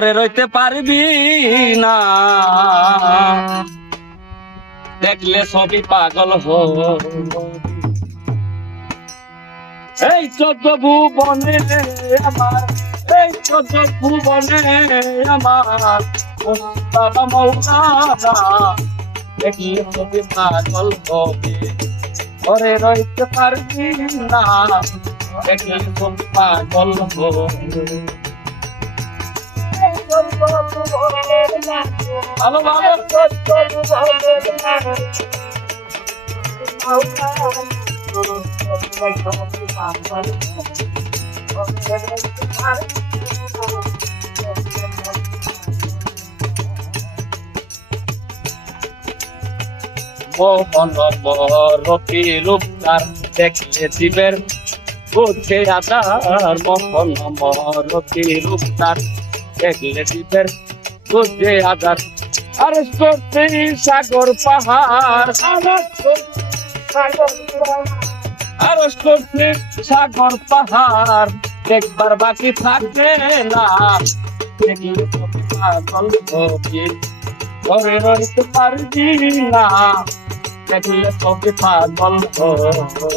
পরে রইতে পারবি না, দেখলে সবই পাগল এই 14 ভুবনে আমার, এই 14 ভুবনে আমার বাবা মৌলানা, দেখলে সবই পাগল হবে। পরে রইতে পারবি না, দেখলে সবই পাগল হবে। ভালো ভালো মোহন মরতি রূপদার, দেখলে শিবের বুঝে আদার। মোহন মরতি রূপদার, দেখলে শিবের বুঝে আদার। আরশ করতে সাগর পাহাড়, আরশ করতে সাগর পাহাড়, দেখবার বাকি থাকবে না, দেখলে সবই পাগল হবে। পরে রইতে পারবি না, দেখলে সবই পাগল হবে।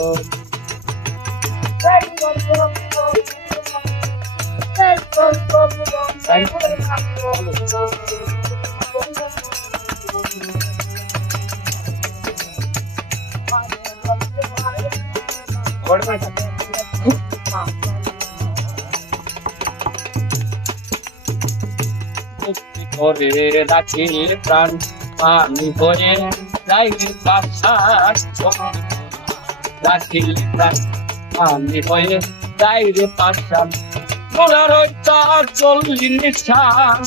করে রাখিলে প্রাণ, পানি হয়ে যাইবে পাশার। রাখিলে প্রাণ, পানি হয়ে যাইবে পাশার। তোরা রইতা চললি নিশান,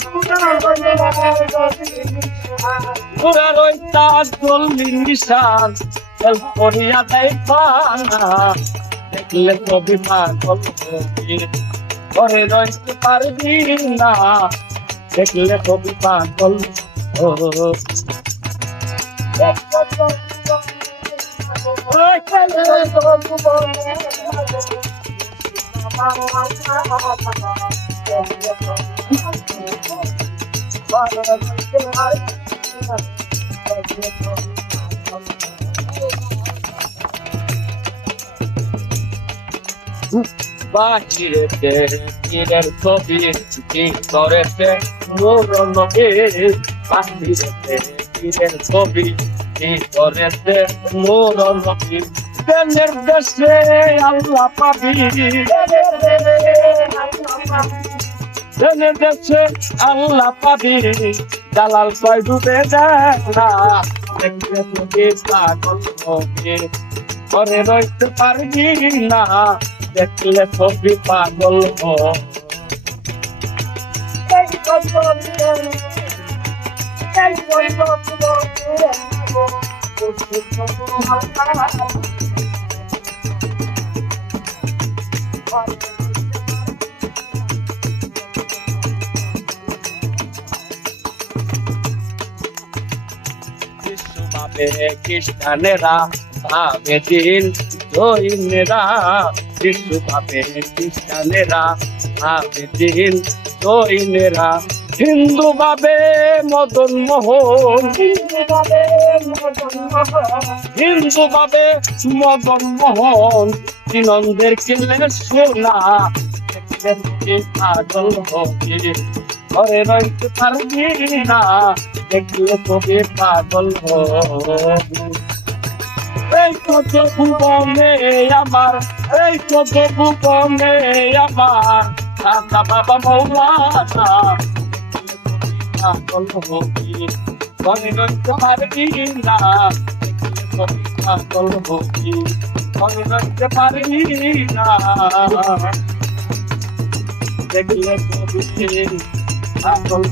তোরা রইতা চললি নিশান। করিয়া দেয় পানা, দেখলে সবই পাগল হবে। ঘরে রইতে পারবি না, দেখলে সবই পাগল হবে। বাহিরেতে তীরের ছবি ভিতরেতে মোর নবী, বাহিরেতে তীরের ছবি ভিতরেতে মোর নবী। প্রেমের দেশে আল্লাহ পাবি, প্রেমের দেশে আল্লাহ পাবি। জালাল কয় ডুবে দেখ না, দেখলে সবই পাগল হবে। পরে রইতে পারবি না, দেখলে সবই পাগল হবে। ভাবে খ্রিস্টানেরা, ভাবে দিন জৈনেরা। যিশু ভাবে খ্রিস্টানেরা, ভাবে দিন জৈনেরা। হিন্দু ভাবে মদন মোহন, হিন্দু ভাবে মদন মোহন। নন্দের কিলে সোনা, দেখলে পাগল হবে। ঘরে রইতে পারবি না, দেখলে সবই পাগল হবে। এই 14 ভুবনে আমার, এই 14 ভুবনে আমার দাদা বাবা মৌলানা, পাগল হবে। ঘরে রইতে পারবি না, দেখলে সবই পাগল হবে। ঘরে রইতে পারবি না, দেখলে সবই পাগল।